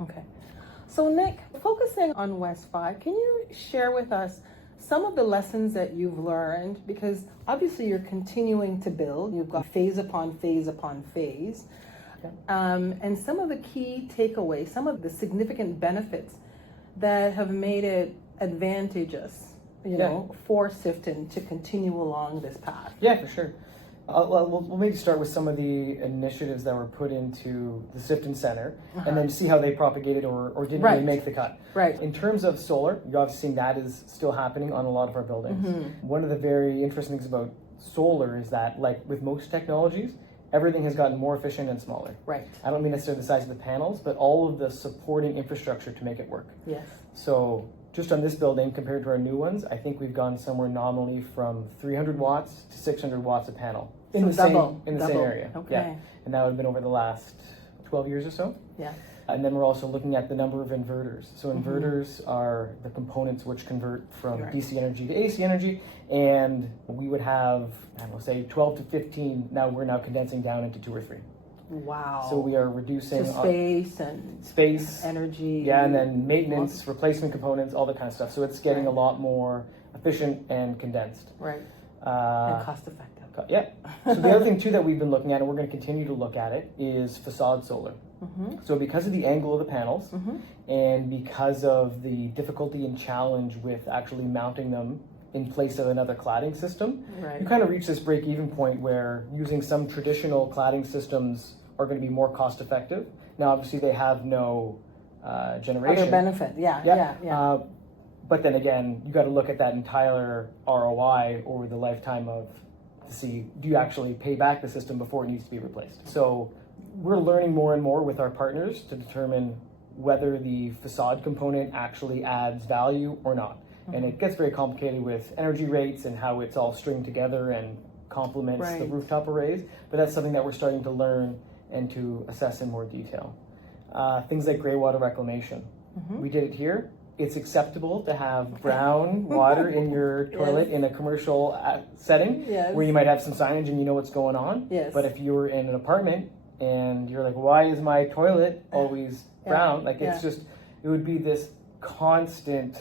Okay. So Nick, focusing on West 5, can you share with us some of the lessons that you've learned? Because obviously you're continuing to build. You've got phase upon phase upon phase. And some of the key takeaways, some of the significant benefits that have made it advantageous, for Sifton to continue along this path. Yeah, for sure. We'll maybe start with some of the initiatives that were put into the Sifton Center, and then see how they propagated or didn't really make the cut. Right. In terms of solar, you're obviously seeing that is still happening on a lot of our buildings. One of the very interesting things about solar is that, like with most technologies, everything has gotten more efficient and smaller. Right. I don't mean necessarily the size of the panels, but all of the supporting infrastructure to make it work. Yes. So just on this building compared to our new ones, I think we've gone somewhere nominally from 300 watts to 600 watts a panel in the same area. Okay. Yeah. And that would have been over the last 12 years or so. Yeah. And then we're also looking at the number of inverters. So inverters are the components which convert from DC energy to AC energy. And we would have, say 12 to 15. Now we're condensing down into 2 or 3. Wow. So we are reducing space, energy. Yeah, and then maintenance, replacement components, all that kind of stuff. So it's getting a lot more efficient and condensed. Right. And cost effective. Yeah. So the other thing too that we've been looking at, and we're going to continue to look at it, is facade solar. So because of the angle of the panels and because of the difficulty and challenge with actually mounting them in place of another cladding system, you kind of reach this break-even point where using some traditional cladding systems are going to be more cost effective. Now, obviously, they have no generation. Other benefit, yeah. But then again, you got to look at that entire ROI over the lifetime to see, do you actually pay back the system before it needs to be replaced? So we're learning more and more with our partners to determine whether the facade component actually adds value or not. And it gets very complicated with energy rates and how it's all stringed together and complements the rooftop arrays. But that's something that we're starting to learn and to assess in more detail. Things like gray water reclamation. We did it here. It's acceptable to have brown water in your toilet in a commercial setting where you might have some signage and you know what's going on. Yes. But if you're in an apartment and you're like, why is my toilet always brown? It's just, it would be this constant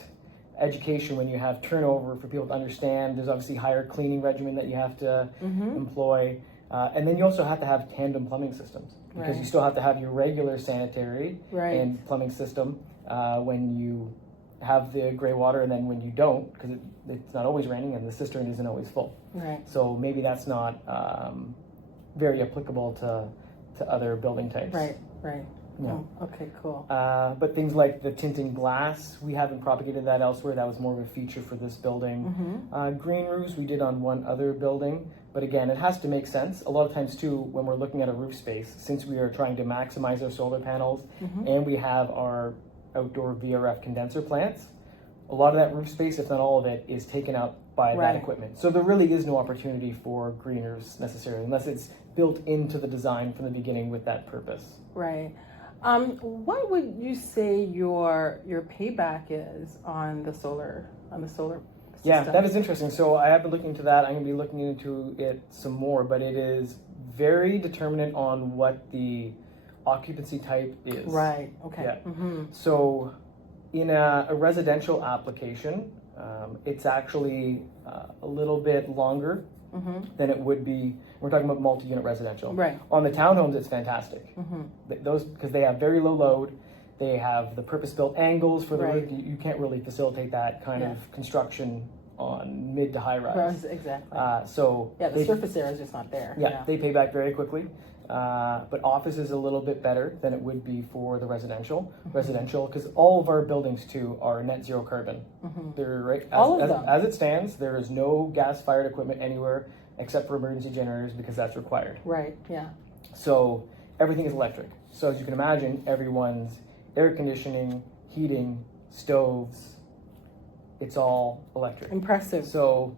education when you have turnover for people to understand. There's obviously higher cleaning regimen that you have to employ. And then you also have to have tandem plumbing systems because you still have to have your regular sanitary and plumbing system when you have the gray water, and then when you don't, because it's not always raining and the cistern isn't always full. Right. So maybe that's not very applicable to other building types. Right. Yeah. Oh, okay, cool. But things like the tinting glass, we haven't propagated that elsewhere. That was more of a feature for this building. Green roofs we did on one other building, but again, it has to make sense. A lot of times too, when we're looking at a roof space, since we are trying to maximize our solar panels and we have our outdoor VRF condenser plants, a lot of that roof space, if not all of it, is taken up by that equipment. So there really is no opportunity for green roofs necessarily, unless it's built into the design from the beginning with that purpose. Right. What would you say your payback is on the solar system? Yeah, that is interesting. So I have been looking into that. I'm going to be looking into it some more, but it is very determinant on what the occupancy type is. Right. Okay. Yeah. So in a residential application, it's actually a little bit longer than it would be. We're talking about multi-unit residential. Right. On the townhomes, it's fantastic. Those, because they have very low load, they have the purpose-built angles for the roof. You can't really facilitate that kind of construction on mid to high rise. Exactly. So the surface area is just not there. Yeah, they pay back very quickly. But office is a little bit better than it would be for the residential. Because all of our buildings too are net zero carbon. They're all of them. As it stands, there is no gas-fired equipment anywhere except for emergency generators because that's required. Right. Yeah. So everything is electric. So as you can imagine, everyone's air conditioning, heating, stoves, it's all electric. Impressive. So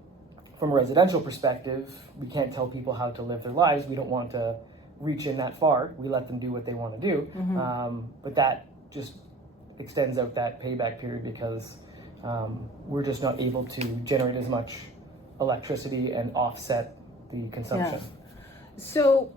from a residential perspective, we can't tell people how to live their lives. We don't want to reach in that far. We let them do what they want to do. But that just extends out that payback period because we're just not able to generate as much electricity and offset the consumption. So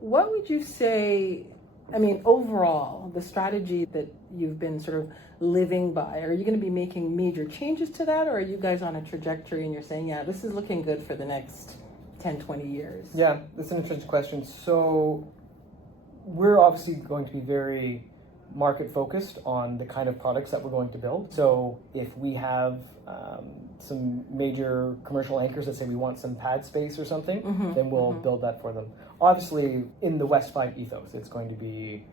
what would you say I mean, overall, the strategy that you've been sort of living by, are you going to be making major changes to that, or are you guys on a trajectory and you're saying, yeah, this is looking good for the next 10, 20 years? Yeah, that's an interesting question. So we're obviously going to be very market focused on the kind of products that we're going to build. So if we have some major commercial anchors that say we want some pad space or something, then we'll build that for them. Obviously, in the West 5 ethos, it's going to be,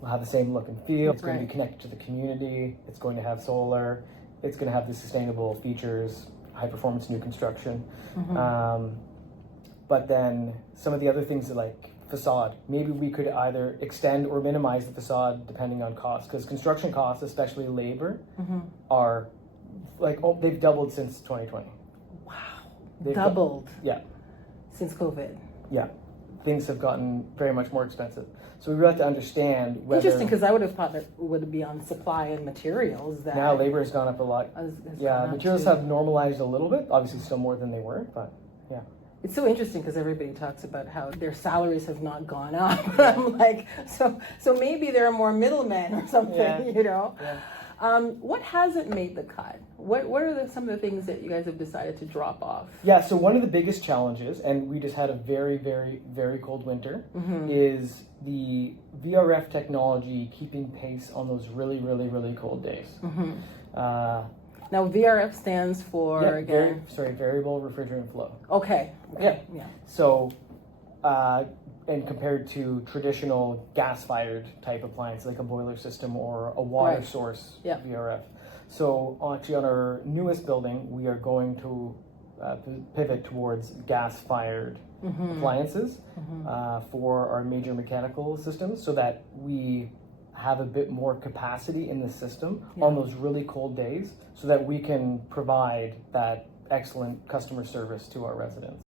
we'll have the same look and feel. It's going to be connected to the community. It's going to have solar. It's going to have the sustainable features, high performance new construction. But then some of the other things like facade, maybe we could either extend or minimize the facade depending on cost, because construction costs, especially labor, are like, they've doubled since 2020. Wow. They've Doubled. Yeah. Since COVID. Yeah. Things have gotten very much more expensive. So we really have to understand whether... Interesting, because I would have thought that it would be on supply and materials. That now labor has gone up a lot. Materials have normalized a little bit, obviously still more than they were, but yeah. It's so interesting because everybody talks about how their salaries have not gone up. I'm like, so maybe there are more middlemen or something, you know? Yeah. What hasn't made the cut? What are some of the things that you guys have decided to drop off? Yeah, so one of the biggest challenges, and we just had a very, very, very cold winter, is the VRF technology keeping pace on those really, really, really cold days. Now, VRF stands for, variable refrigerant flow. Okay. Yeah. So, and compared to traditional gas-fired type appliance like a boiler system or a water source VRF. So actually on our newest building, we are going to pivot towards gas-fired appliances for our major mechanical systems, so that we have a bit more capacity in the system on those really cold days, so that we can provide that excellent customer service to our residents.